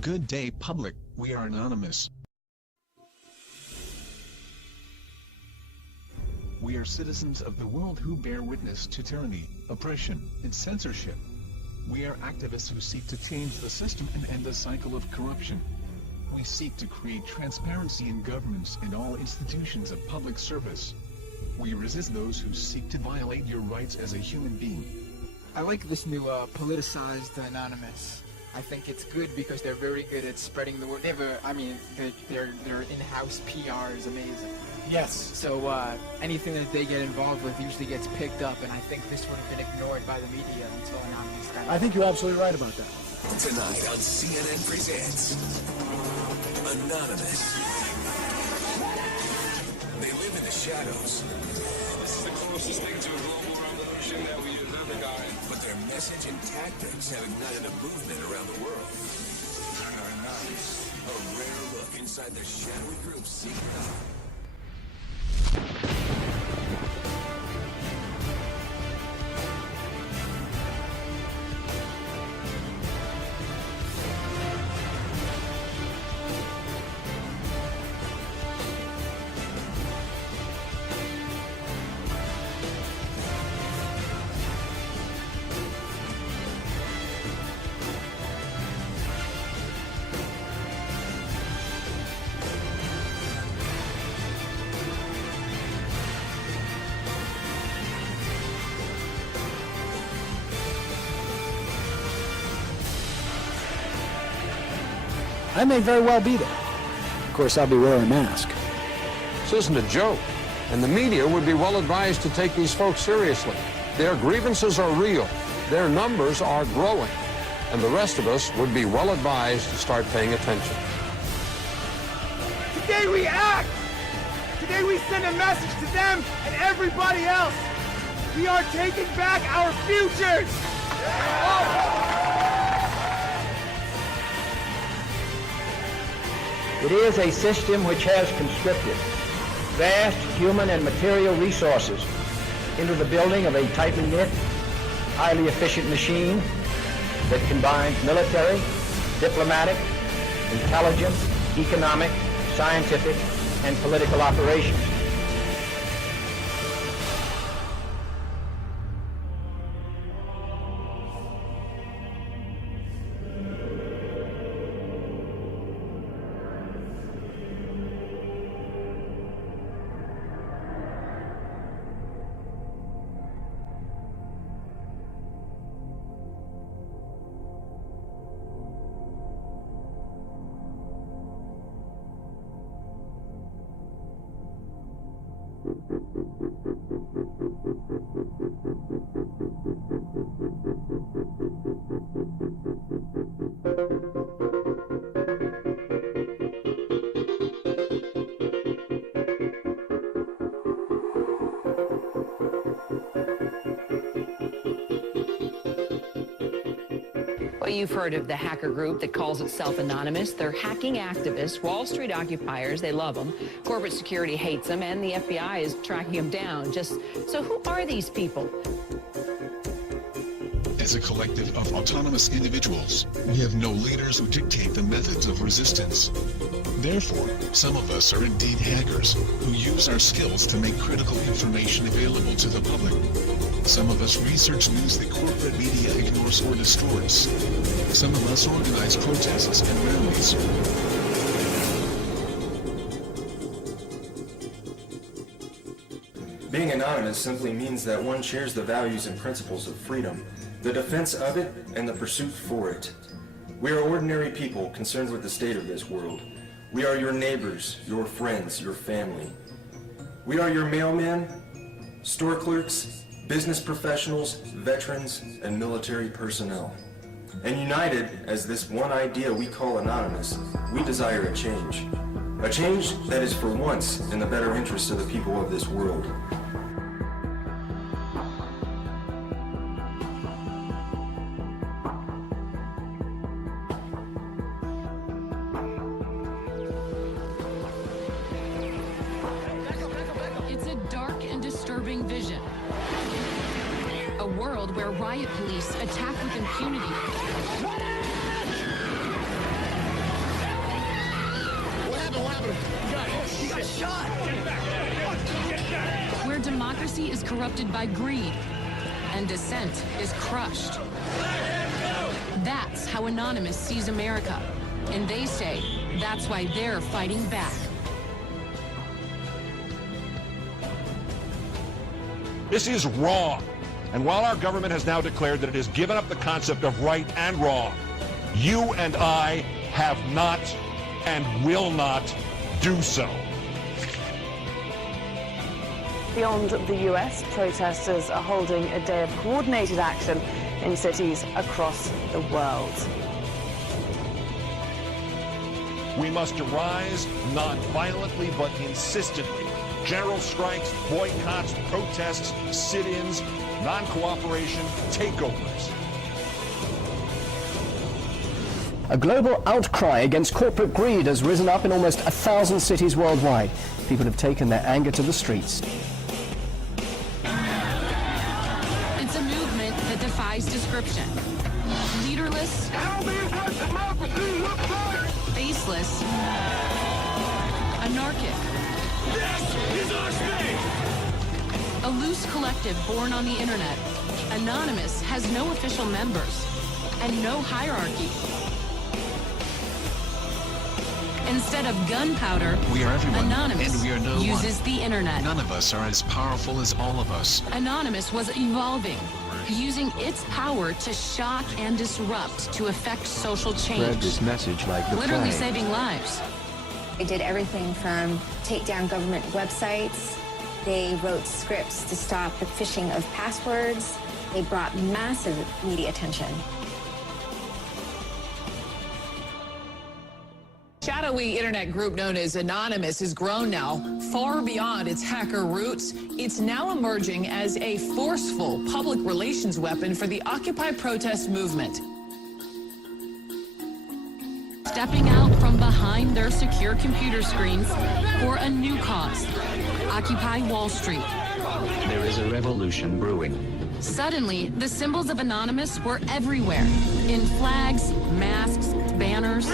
Good day, public. We are anonymous. We are citizens of the world who bear witness to tyranny, oppression, and censorship. We are activists who seek to change the system and end the cycle of corruption. We seek to create transparency in governments and all institutions of public service. We resist those who seek to violate your rights as a human being. I like this new politicized Anonymous. I think it's good because they're very good at spreading the word. They have their in-house PR is amazing. Yes. So anything that they get involved with usually gets picked up, and I think this would have been ignored by the media until Anonymous got I think you're absolutely right about that. Tonight on CNN Presents Anonymous. They live in the shadows. This is the closest thing to a global revolution that we have ever gotten. But their message and tactics have ignited a movement around the world. Anonymous. A rare look inside the shadowy group's secret life. I may very well be there. Of course, I'll be wearing a mask. This isn't a joke, and the media would be well advised to take these folks seriously. Their grievances are real, their numbers are growing, and the rest of us would be well advised to start paying attention. Today we act! Today we send a message to them and everybody else! We are taking back our futures! It is a system which has conscripted vast human and material resources into the building of a tightly knit, highly efficient machine that combines military, diplomatic, intelligence, economic, scientific, and political operations. Well, you've heard of the hacker group that calls itself Anonymous. They're hacking activists, Wall Street occupiers. They love them. Corporate security hates them, and the FBI is tracking them down. So who are these people? As a collective of autonomous individuals, we have no leaders who dictate the methods of resistance. Therefore, some of us are indeed hackers, who use our skills to make critical information available to the public. Some of us research news that corporate media ignores or destroys. Some of us organize protests and rallies. Being anonymous simply means that one shares the values and principles of freedom, the defense of it, and the pursuit for it. We are ordinary people concerned with the state of this world. We are your neighbors, your friends, your family. We are your mailmen, store clerks, business professionals, veterans, and military personnel. And united as this one idea we call Anonymous, we desire a change. A change that is for once in the better interest of the people of this world. It's a dark and disturbing vision. A world where riot police attack with impunity. He got shot! Get back! Get back! Where democracy is corrupted by greed and dissent is crushed. That's how Anonymous sees America. And they say that's why they're fighting back. This is wrong. And while our government has now declared that it has given up the concept of right and wrong, you and I have not and will not do so. Beyond the US, protesters are holding a day of coordinated action in cities across the world. We must arise not violently but insistently. General strikes, boycotts, protests, sit-ins, non-cooperation, takeovers. A global outcry against corporate greed has risen up in almost 1,000 cities worldwide. People have taken their anger to the streets. It's a movement that defies description. Leaderless, faceless, anarchic. This is our space! A loose collective born on the internet, Anonymous has no official members and no hierarchy. Instead of gunpowder, We are everyone, Anonymous and we are no uses one. the internet. None of us are as powerful as all of us. Anonymous was evolving, using its power to shock and disrupt to affect social change. Spread this message like the Literally plague. saving lives. They did everything from take down government websites. They wrote scripts to stop the phishing of passwords. They brought massive media attention. Shadowy internet group known as Anonymous has grown now far beyond its hacker roots. It's now emerging as a forceful public relations weapon for the Occupy protest movement. Stepping out from behind their secure computer screens for a new cause, Occupy Wall Street. There is a revolution brewing. Suddenly, the symbols of Anonymous were everywhere, in flags, masks, banners.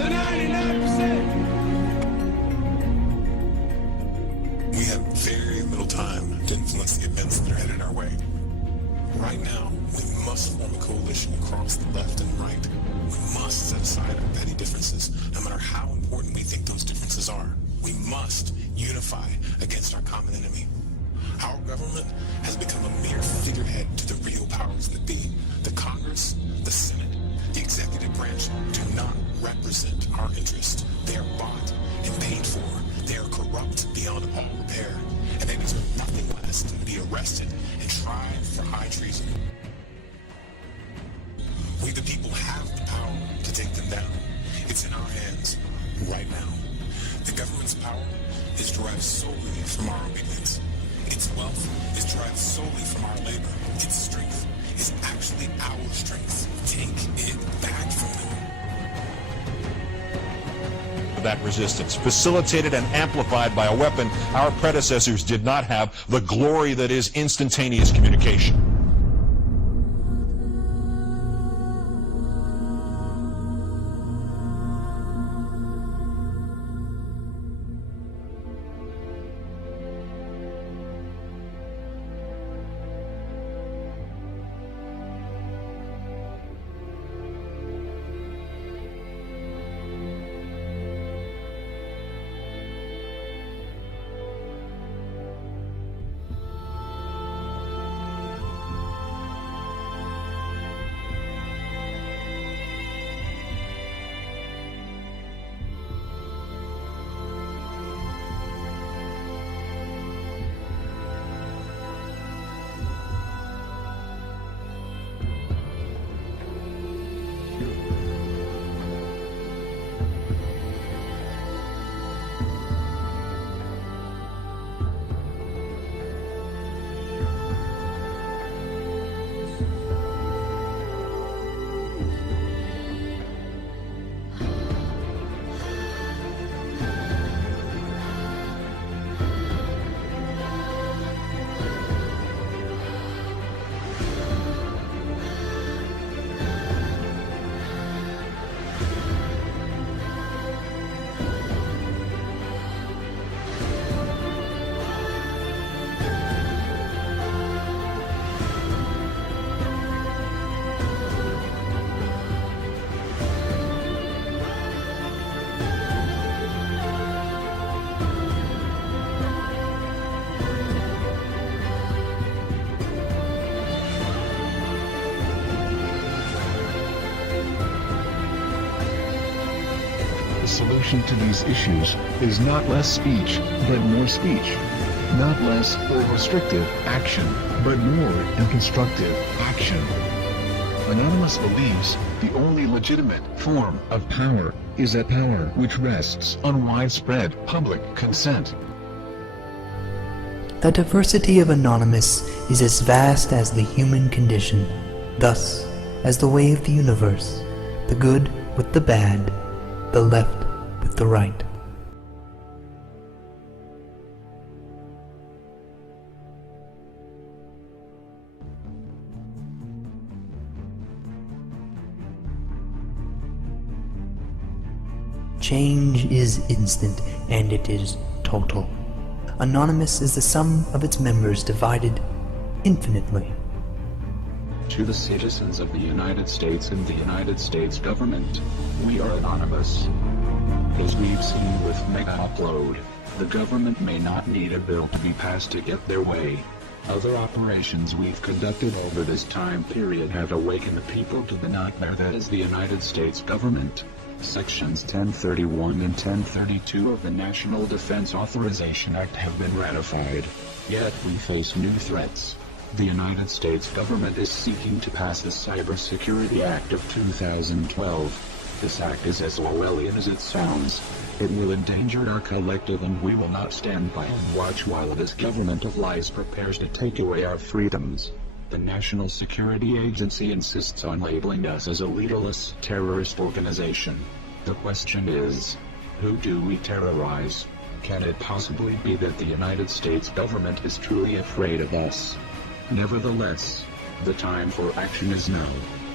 The 99%! We have very little time to influence the events that are headed our way. Right now, we must form a coalition across the left and right. We must set aside our petty differences, no matter how important we think those differences are. We must unify against our common enemy. Our government has become a mere figurehead to the real powers that be. The Congress, the Senate, the executive branch do not represent our interests. They are bought and paid for. They are corrupt beyond all repair. And they deserve nothing less than to be arrested and tried for high treason. We the people have the power to take them down. It's in our hands right now. The government's power is derived solely from our obedience. Its wealth is derived solely from our labor. Its strength is actually our strength. Take it back from them. That resistance, facilitated and amplified by a weapon our predecessors did not have, the glory that is instantaneous communication. solution to these issues is not less speech, but more speech. Not less or restrictive action, but more and constructive action. Anonymous believes the only legitimate form of power is a power which rests on widespread public consent. The diversity of Anonymous is as vast as the human condition, thus, as the way of the universe, the good with the bad, the left with the right. Change is instant, and it is total. Anonymous is the sum of its members divided infinitely. To the citizens of the United States and the United States government, we are anonymous. As we've seen with Mega Upload, the government may not need a bill to be passed to get their way. Other operations we've conducted over this time period have awakened the people to the nightmare that is the United States government. Sections 1031 and 1032 of the National Defense Authorization Act have been ratified. Yet we face new threats. The United States government is seeking to pass the Cybersecurity Act of 2012. This act is as Orwellian as it sounds. It will endanger our collective, and we will not stand by and watch while this government of lies prepares to take away our freedoms. The National Security Agency insists on labeling us as a leaderless terrorist organization. The question is, who do we terrorize? Can it possibly be that the United States government is truly afraid of us? Nevertheless, the time for action is now.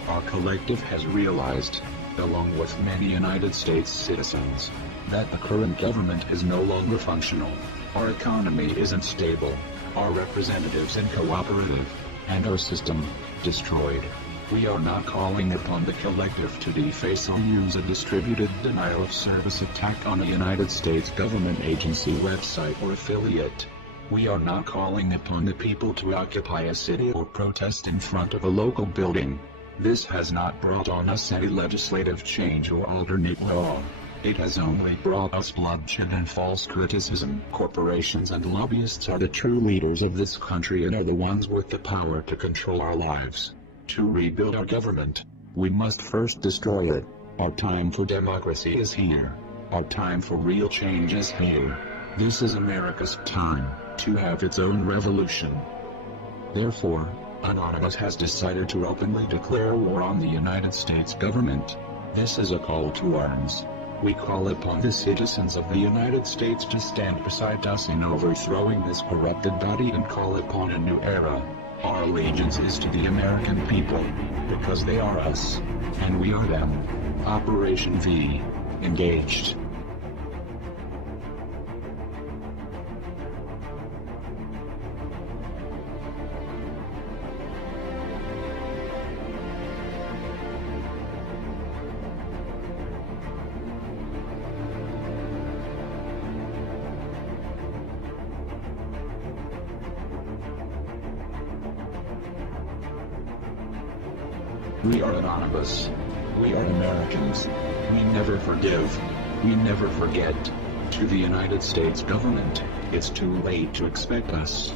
Our collective has realized, along with many United States citizens, that the current government is no longer functional. Our economy isn't stable, our representatives uncooperative, and our system destroyed. We are not calling upon the collective to deface or use a distributed denial of service attack on a United States government agency, website, or affiliate. We are not calling upon the people to occupy a city or protest in front of a local building. This has not brought on us any legislative change or alternate law. It has only brought us bloodshed and false criticism. Corporations and lobbyists are the true leaders of this country and are the ones with the power to control our lives. To rebuild our government, we must first destroy it. Our time for democracy is here. Our time for real change is here. This is America's time to have its own revolution. Therefore, Anonymous has decided to openly declare war on the United States government. This is a call to arms. We call upon the citizens of the United States to stand beside us in overthrowing this corrupted body and call upon a new era. Our allegiance is to the American people, because they are us, and we are them. Operation V. Engaged. We are anonymous. We are Americans. We never forgive. We never forget. To the United States government, it's too late to expect us.